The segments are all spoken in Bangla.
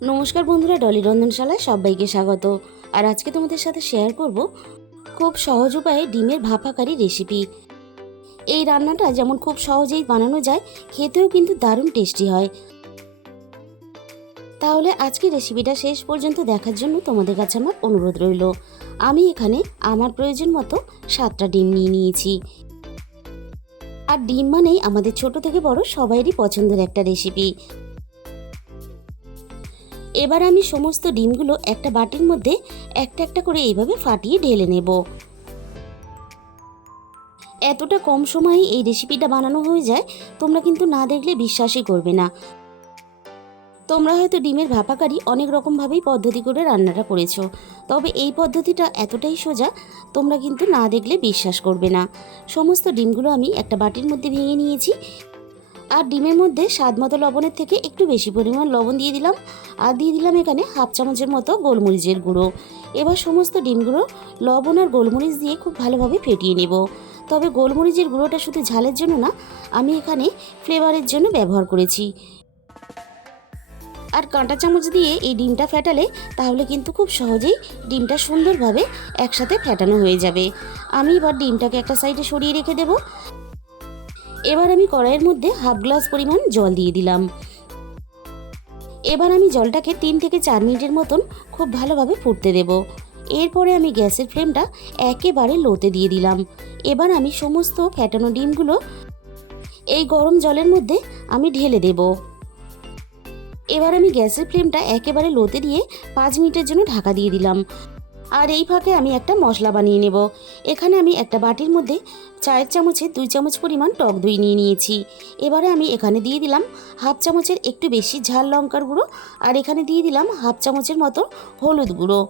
নমস্কার বন্ধুরা, ডলি রন্ধনশালায় সবাইকে স্বাগত। আর আজকে তোমাদের সাথে শেয়ার করব খুব সহজ উপায়ে ডিমের ভাপা কারি রেসিপি। এই রান্নাটা যেমন খুব সহজেই বানানো যায়, খেতেও কিন্তু দারুণ টেস্টি হয়। তাহলে আজকে রেসিপিটা শেষ পর্যন্ত দেখার জন্য তোমাদের কাছে আমার অনুরোধ রইল। আমি এখানে আমার প্রয়োজন মতো 7টা ডিম নিয়ে নিয়েছি। আর ডিম মানেই আমাদের ছোট থেকে বড় সবাইরই পছন্দের একটা রেসিপি। এবার আমি সমস্ত ডিমগুলো একটা বাটির মধ্যে একটা একটা করে এইভাবে ফাটিয়ে ঢেলে নেব। এতটা কম সময়ে এই রেসিপিটা বানানো হয়ে যায়, তোমরা কিন্তু না দেখলে বিশ্বাসই করবে না। তোমরা হয়তো ডিমের ভাপা কারি অনেক রকমভাবেই পদ্ধতি করে রান্নাটা করেছো, তবে এই পদ্ধতিটা এতটাই সোজা, তোমরা কিন্তু না দেখলে বিশ্বাস করবে না। সমস্ত ডিমগুলো আমি একটা বাটির মধ্যে ভেঙে নিয়েছি। আর ডিমের মধ্যে স্বাদ মতো লবণের থেকে একটু বেশি পরিমাণ লবণ দিয়ে দিলাম। আর দিয়ে দিলাম এখানে হাফ চামচের মতো গোলমরিচের গুঁড়ো। এবার সমস্ত ডিমগুলো লবণ আর গোলমরিচ দিয়ে খুব ভালোভাবে ফেটিয়ে নেব। তবে গোলমরিচের গুঁড়োটা শুধু ঝালের জন্য না, আমি এখানে ফ্লেভারের জন্য ব্যবহার করেছি। আর কাঁটা চামচ দিয়ে এই ডিমটা ফেটালে তাহলে কিন্তু খুব সহজেই ডিমটা সুন্দরভাবে একসাথে ফেটানো হয়ে যাবে। আমি এবার ডিমটাকে একটা সাইডে সরিয়ে রেখে দেব। এবার আমি কড়াইয়ের মধ্যে হাফ গ্লাস পরিমাণ জল দিয়ে দিলাম। এবার আমি জলটাকে 3 থেকে 4 মিনিটের মতন খুব ভালোভাবে ফুটতে দেব। এরপরে আমি গ্যাসের ফ্লেমটা একেবারে লোতে দিয়ে দিলাম। এবার আমি সমস্ত ফ্যাটানো ডিমগুলো এই গরম জলের মধ্যে আমি ঢেলে দেব। এবার আমি গ্যাসের ফ্লেমটা একেবারে লোতে দিয়ে 5 মিনিটের জন্য ঢাকা দিয়ে দিলাম। আর এই ফাঁকে আমি একটা মশলা বানিয়ে নেব। এখানে আমি একটা বাটির মধ্যে চায়ের চামচে 2 চামচ পরিমাণ টক দই নিয়ে নিয়েছি। এবারে আমি এখানে দিয়ে দিলাম হাফ চামচের একটু বেশি ঝাল লঙ্কার গুঁড়ো। আর এখানে দিয়ে দিলাম হাফ চামচের মতো হলুদ গুঁড়ো।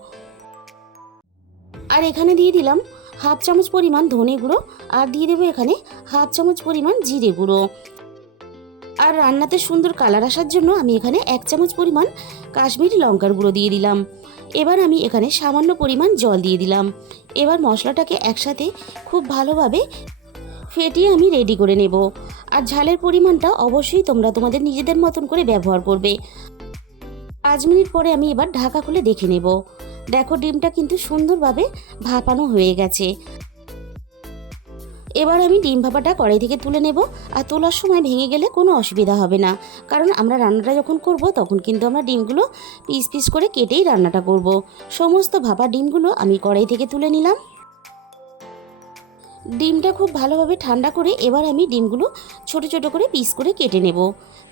আর এখানে দিয়ে দিলাম হাফ চামচ পরিমাণ ধনে গুঁড়ো। আর দিয়ে দেবো এখানে হাফ চামচ পরিমাণ জিরে গুঁড়ো। আর রান্নাতে সুন্দর কালার আসার জন্য আমি এখানে 1 চামচ পরিমাণ কাশ্মীরি লঙ্কার গুঁড়ো দিয়ে দিলাম। এবার আমি এখানে সামান্য পরিমাণ জল দিয়ে দিলাম। এবার মশলাটাকে একসাথে খুব ভালোভাবে ফেটিয়ে আমি রেডি করে নেব। আর ঝালের পরিমাণটা অবশ্যই তোমরা তোমাদের নিজেদের মতন করে ব্যবহার করবে। 5 মিনিট পরে আমি এবার ঢাকা খুলে দেখে নেব। দেখো, ডিমটা কিন্তু সুন্দরভাবে ভাপানো হয়ে গেছে। এবার আমি ডিম ভাপাটা কড়াই থেকে তুলে নেব। আর তোলার সময় ভেঙে গেলে কোনো অসুবিধা হবে না, কারণ আমরা রান্নাটা যখন করব তখন কিন্তু আমরা ডিমগুলো পিস পিস করে কেটেই রান্নাটা করব। সমস্ত ভাপা ডিমগুলো আমি কড়াই থেকে তুলে নিলাম। ডিমটা খুব ভালোভাবে ঠান্ডা করে এবার আমি ডিমগুলো ছোট ছোট করে পিস করে কেটে নেব।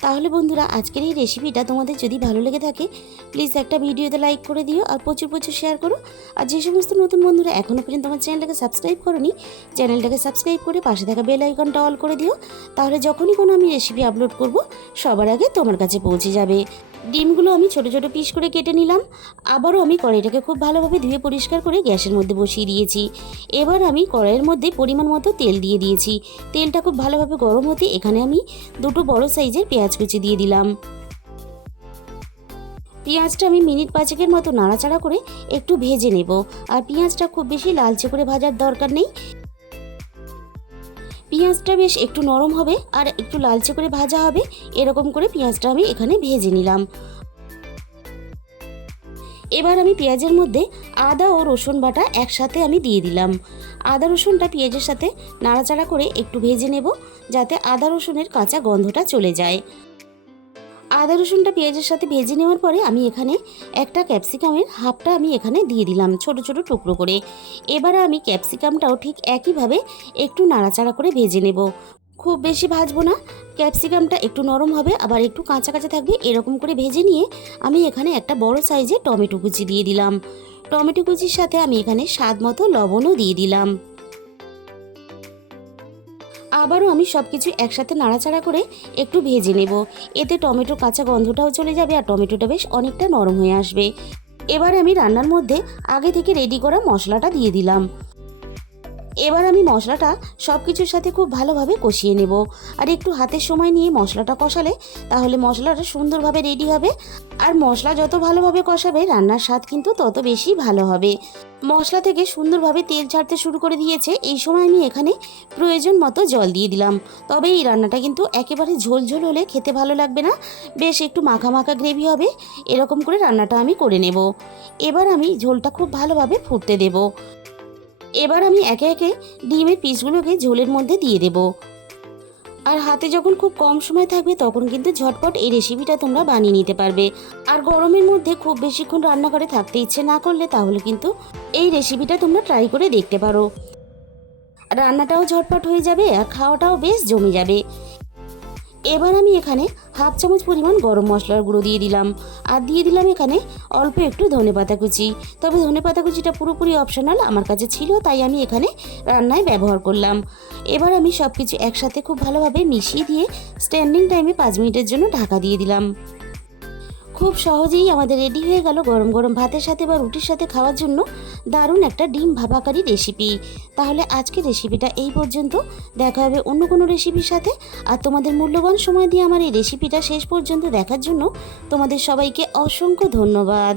তাহলে বন্ধুরা, আজকের এই রেসিপিটা তোমাদের যদি ভালো লেগে থাকে, প্লিজ একটা ভিডিওতে লাইক করে দিও আর প্রচুর প্রচুর শেয়ার করো। আর যে সমস্ত নতুন বন্ধুরা এখনও পর্যন্ত আমার চ্যানেলটাকে সাবস্ক্রাইব করোনি, চ্যানেলটাকে সাবস্ক্রাইব করে পাশে থাকা বেল আইকনটা অল করে দিও। তাহলে যখনই কোনো আমি রেসিপি আপলোড করব, সবার আগে তোমার কাছে পৌঁছে যাবে। ডিমগুলো আমি ছোট ছোট পিস করে কেটে নিলাম। আবারও আমি কড়াইটাকে খুব ভালোভাবে ধুয়ে পরিষ্কার করে গ্যাসের মধ্যে বসিয়ে দিয়েছি। এবার আমি কড়াইয়ের মধ্যে পরিমাণ মতো তেল দিয়ে দিয়েছি। তেলটা খুব ভালোভাবে গরম হতে এখানে আমি 2টো বড় সাইজের পেঁয়াজ কুচি দিয়ে দিলাম। পেঁয়াজটা আমি মিনিট 5 মতো নাড়াচাড়া করে একটু ভেজে নেব। আর পেঁয়াজটা খুব বেশি লালচে করে ভাজার দরকার নেই। পেঁয়াজটা বেশ একটু নরম হবে আর একটু লালচে করে ভাজা হবে, এরকম করে পেঁয়াজটা আমি এখানে ভেজে নিলাম। এবার আমি পেঁয়াজের মধ্যে আদা ও রসুন বাটা একসাথে আমি দিয়ে দিলাম। আদা রসুনটা পেঁয়াজের সাথে নাড়াচাড়া করে একটু ভেজে নেব, যাতে আদা রসুনের কাঁচা গন্ধটা চলে যায়। আদা রসুনটা পেঁয়াজের সাথে ভেজে নেওয়ার পরে আমি এখানে একটা ক্যাপসিকামের হাফটা আমি এখানে দিয়ে দিলাম ছোট ছোট টুকরো করে। এবারে আমি ক্যাপসিকামটাও ঠিক একইভাবে একটু নাড়াচাড়া করে ভেজে নেব। খুব বেশি ভাজবো না, ক্যাপসিকামটা একটু নরম হবে আবার একটু কাঁচা কাঁচা থাকবে, এরকম করে ভেজে নিয়ে আমি এখানে একটা বড় সাইজের টমেটো কুচি দিয়ে দিলাম। টমেটো কুচির সাথে আমি এখানে স্বাদ মতো লবণও দিয়ে দিলাম। আবারও আমি সব কিছু একসাথে নাড়াচাড়া করে একটু ভেজে নেব। এতে টমেটোর কাঁচা গন্ধটাও চলে যাবে আর টমেটোটা বেশ অনেকটা নরম হয়ে আসবে। এবার আমি রান্নার মধ্যে আগে থেকে রেডি করা মশলাটা দিয়ে দিলাম। এবার আমি মশলাটা সব কিছুর সাথে খুব ভালোভাবে কষিয়ে নেব। আর একটু হাতের সময় নিয়ে মশলাটা কষালে তাহলে মশলাটা সুন্দরভাবে রেডি হবে। আর মশলা যত ভালোভাবে কষাবে রান্নার স্বাদ কিন্তু তত বেশি ভালো হবে। মশলা থেকে সুন্দরভাবে তেল ছাড়তে শুরু করে দিয়েছে। এই সময় আমি এখানে প্রয়োজন মতো জল দিয়ে দিলাম। তবে এই রান্নাটা কিন্তু একেবারে ঝোল ঝোল হলে খেতে ভালো লাগবে না, বেশ একটু মাখা মাখা গ্রেভি হবে। এরকম করে রান্নাটা আমি করে নেব। এবার আমি ঝোলটা খুব ভালোভাবে ফুটতে দেব। এবার আমি একে একে ডিমের পিসগুলোকে ঝোলের মধ্যে দিয়ে দেব। আর হাতে যখন খুব কম সময় থাকবে তখন কিন্তু ঝটপট এই রেসিপিটা তোমরা বানিয়ে নিতে পারবে। আর গরমের মধ্যে খুব বেশিক্ষণ রান্নাঘরে থাকতে ইচ্ছে না করলে তাহলে কিন্তু এই রেসিপিটা তোমরা ট্রাই করে দেখতে পারো। রান্নাটাও ঝটপট হয়ে যাবে আর খাওয়াটাও বেশ জমে যাবে। এবার আমি এখানে হাফ চামচ পরিমাণ গরম মশলার গুঁড়ো দিয়ে দিলাম। আর দিয়ে দিলাম এখানে অল্প একটু ধনেপাতা কুচি। তবে ধনেপাতা কুচিটা পুরোপুরি অপশনাল, আমার কাছে ছিল তাই আমি এখানে রান্নায় ব্যবহার করলাম। এবার আমি সব কিছু একসাথে খুব ভালোভাবে মিশিয়ে দিয়ে স্ট্যান্ডিং টাইমে 5 মিনিটের জন্য ঢাকা দিয়ে দিলাম। খুব সহজেই আমাদের রেডি হয়ে গেল গরম গরম ভাতের সাথে বা রুটির সাথে খাওয়ার জন্য দারুণ একটা ডিম ভাপাকারি রেসিপি। তাহলে আজকের রেসিপিটা এই পর্যন্ত। দেখা হবে অন্য কোনো রেসিপির সাথে। আর তোমাদের মূল্যবান সময় দিয়ে আমার এই রেসিপিটা শেষ পর্যন্ত দেখার জন্য তোমাদের সবাইকে অসংখ্য ধন্যবাদ।